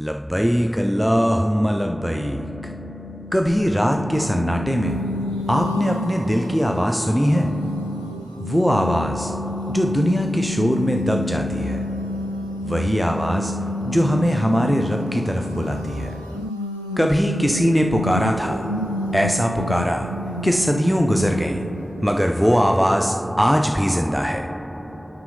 लब्बैक अल्लाहुम्मा लब्बैक। कभी रात के सन्नाटे में आपने अपने दिल की आवाज़ सुनी है? वो आवाज़ जो दुनिया के शोर में दब जाती है, वही आवाज़ जो हमें हमारे रब की तरफ बुलाती है। कभी किसी ने पुकारा था, ऐसा पुकारा कि सदियों गुजर गईं, मगर वो आवाज़ आज भी जिंदा है।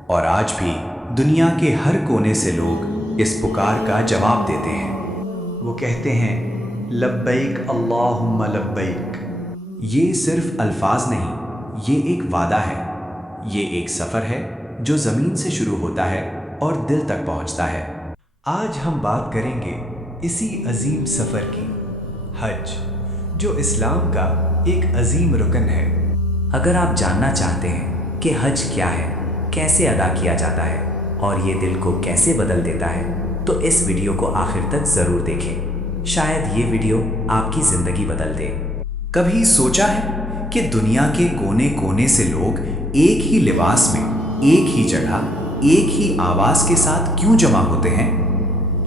और आज भी दुनिया के हर कोने से लोग इस पुकार का जवाब देते हैं। वो कहते हैं, लब्बैक अल्लाहुम्मा लब्बैक। ये सिर्फ अल्फाज नहीं, ये एक वादा है। ये एक सफ़र है जो ज़मीन से शुरू होता है और दिल तक पहुंचता है। आज हम बात करेंगे इसी अजीम सफ़र की, हज, जो इस्लाम का एक अजीम रुकन है। अगर आप जानना चाहते हैं कि हज क्या है, कैसे अदा किया जाता है और ये दिल को कैसे बदल देता है, तो इस वीडियो को आखिर तक ज़रूर देखें। शायद ये वीडियो आपकी ज़िंदगी बदल दे। कभी सोचा है कि दुनिया के कोने कोने से लोग एक ही लिबास में, एक ही जगह, एक ही आवाज़ के साथ क्यों जमा होते हैं?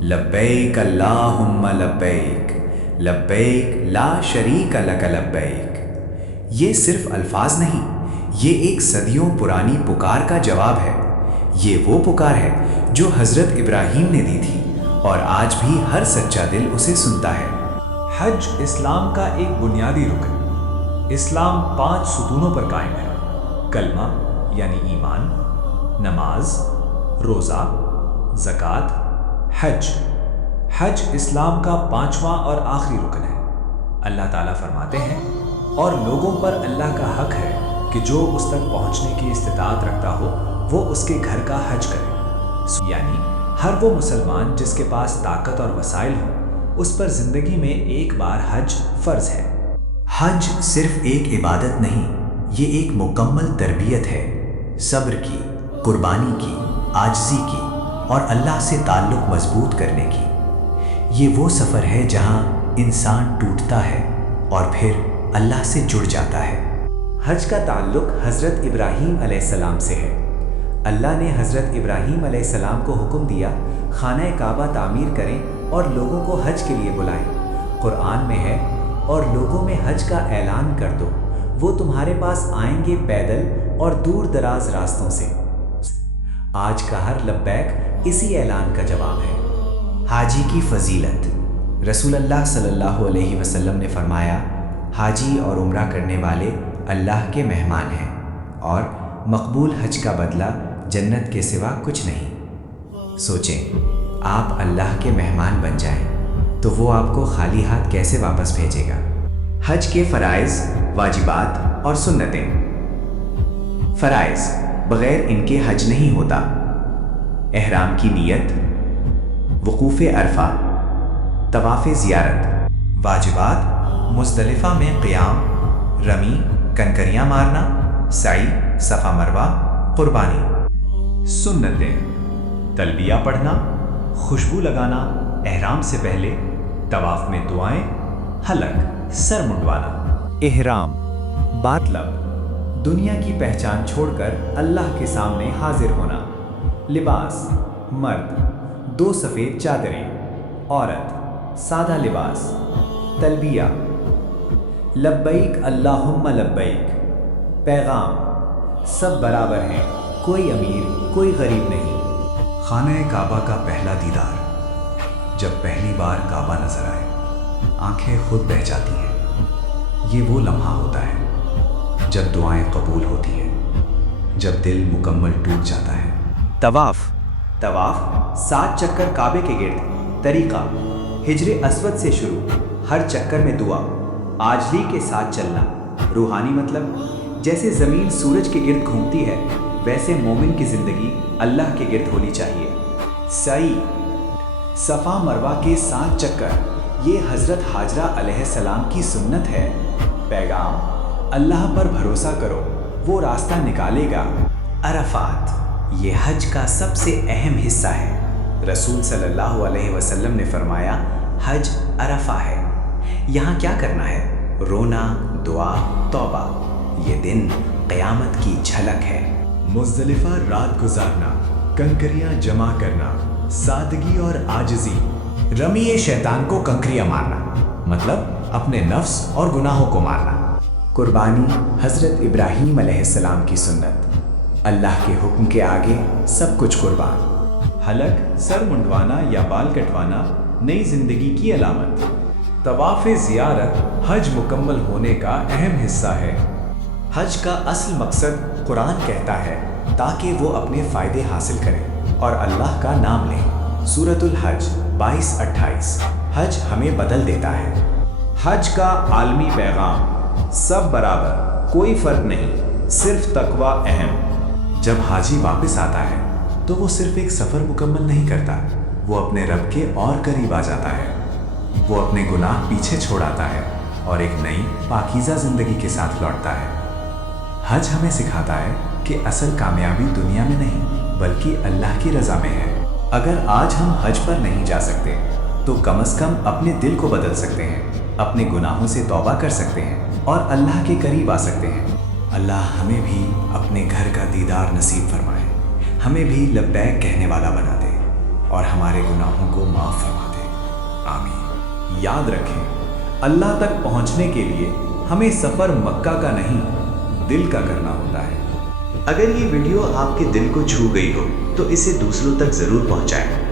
लब्बैक अल्लाहुम्मा लब्बैक, लब्बैक ला शरीका लक लब्बैक। ये सिर्फ अल्फाज नहीं, ये एक सदियों पुरानी पुकार का जवाब है। ये वो पुकार है जो हज़रत इब्राहीम ने दी थी और आज भी हर सच्चा दिल उसे सुनता है। हज इस्लाम का एक बुनियादी रुकन। इस्लाम 5 सुतूनों पर कायम है। कलमा यानी ईमान, नमाज, रोज़ा, ज़कात, हज। हज इस्लाम का 5वां और आखिरी रुकन है। अल्लाह ताला फरमाते हैं, और लोगों पर अल्लाह का हक है कि जो उस तक पहुँचने की इस्तिताअत रखता हो वो उसके घर का हज करे। यानी हर वो मुसलमान जिसके पास ताकत और वसाइल हो, उस पर ज़िंदगी में एक बार हज फ़र्ज़ है। हज सिर्फ एक इबादत नहीं, ये एक मुकम्मल तरबियत है। सब्र की, कुर्बानी की, आजिज़ी की और अल्लाह से ताल्लुक़ मजबूत करने की। ये वो सफ़र है जहाँ इंसान टूटता है और फिर अल्लाह से जुड़ जाता है। हज का ताल्लुक़ हज़रत इब्राहीम अलैहिस्सलाम से है। अल्लाह ने हज़रत इब्राहीम अलैहिस्सलाम को हुक्म दिया, खाना काबा तामीर करें और लोगों को हज के लिए बुलाएं। कुरान में है, और लोगों में हज का ऐलान कर दो, वो तुम्हारे पास आएंगे पैदल और दूर दराज रास्तों से। आज का हर लब्बैक इसी ऐलान का जवाब है। हाजी की फजीलत। रसूल अल्लाह सल्लल्लाहु अलैहि वसल्लम ने फरमाया, हाजी और उम्रा करने वाले अल्लाह के मेहमान हैं और मकबूल हज का बदला जन्नत के सिवा कुछ नहीं। सोचें, आप अल्लाह के मेहमान बन जाएं, तो वो आपको खाली हाथ कैसे वापस भेजेगा? हज के फ़राइज़, वाजिबात और सुन्नतें। फ़राइज़, बग़ैर इनके हज नहीं होता। एहराम की नीयत, वक़ूफ़े अरफ़ा, तवाफ़े ज़ियारत। वाजिबात, मुज़दलिफ़ा में क़ियाम, रमी, कनकरियाँ मारना, साई, सफ़ा मरवा, कुर्बानी। सुन्नतें, तलबिया पढ़ना, खुशबू लगाना एहराम से पहले, तवाफ़ में दुआएं, हलक, सर मुंडवाना। एहराम, मतलब दुनिया की पहचान छोड़कर अल्लाह के सामने हाजिर होना। लिबास, मर्द 2 सफ़ेद चादरें, औरत सादा लिबास। तलबिया, लब्बैक अल्लाहुम्मा लब्बैक। पैगाम, सब बराबर हैं, कोई अमीर कोई गरीब नहीं। खाने काबा का पहला दीदार। जब पहली बार काबा नजर आए, आंखें खुद बह जाती हैं। ये वो लम्हा होता है जब दुआएं कबूल होती हैं, जब दिल मुकम्मल टूट जाता है। तवाफ़, 7 चक्कर काबे के गिर्द। तरीक़ा, हिजरे अस्वद से शुरू, हर चक्कर में दुआ, आजली के साथ चलना। रूहानी मतलब, जैसे ज़मीन सूरज के गिर्द घूमती है, वैसे मोमिन की ज़िंदगी अल्लाह के गिर्द होनी चाहिए। सई, सफ़ा मरवा के 7 चक्कर, ये हज़रत हाजरा अलैहिस्सलाम की सुन्नत है। पैगाम, अल्लाह पर भरोसा करो, वो रास्ता निकालेगा। अरफ़ात, ये हज का सबसे अहम हिस्सा है। रसूल सल्लल्लाहु अलैहि वसल्लम ने फरमाया, हज अरफ़ा है। यहाँ क्या करना है? रोना, दुआ, तौबा। ये दिन क़यामत की झलक है। मुज़दलिफ़ा रात गुजारना, कंकरियाँ जमा करना, सादगी और आजिज़ी। रमिए शैतान को कंकरियां मारना, मतलब अपने नफ्स और गुनाहों को मारना। कुर्बानी हज़रत इब्राहीम अलैहिस्सलाम की सुन्नत। अल्लाह के हुक्म के आगे सब कुछ कुर्बान। हलक, सर मुंडवाना या बाल कटवाना नई जिंदगी की अलामत। तवाफ़ ज़ियारत हज मुकम्मल होने का अहम हिस्सा है। हज का असल मकसद कुरान कहता है ताकि वो अपने फ़ायदे हासिल करें और अल्लाह का नाम लें। सूरतुल हज 22-28। हज हमें बदल देता है। हज का आलमी पैगाम, सब बराबर, कोई फर्क नहीं, सिर्फ तकवा अहम। जब हाजी वापस आता है तो वो सिर्फ एक सफ़र मुकम्मल नहीं करता, वो अपने रब के और करीब आ जाता है। वो अपने गुनाह पीछे छोड़ आता है और एक नई पाकीज़ा ज़िंदगी के साथ लौटता है। हज हमें सिखाता है कि असल कामयाबी दुनिया में नहीं बल्कि अल्लाह की रज़ा में है। अगर आज हम हज पर नहीं जा सकते तो कम से कम अपने दिल को बदल सकते हैं, अपने गुनाहों से तौबा कर सकते हैं और अल्लाह के करीब आ सकते हैं। अल्लाह हमें भी अपने घर का दीदार नसीब फरमाए, हमें भी लब्बैक कहने वाला बना दे और हमारे गुनाहों को माफ़ फरमा दे। आमीन। याद रखें, अल्लाह तक पहुंचने के लिए हमें सफ़र मक्का का नहीं, दिल का करना होता है। अगर ये वीडियो आपके दिल को छू गई हो तो इसे दूसरों तक ज़रूर पहुंचाएं।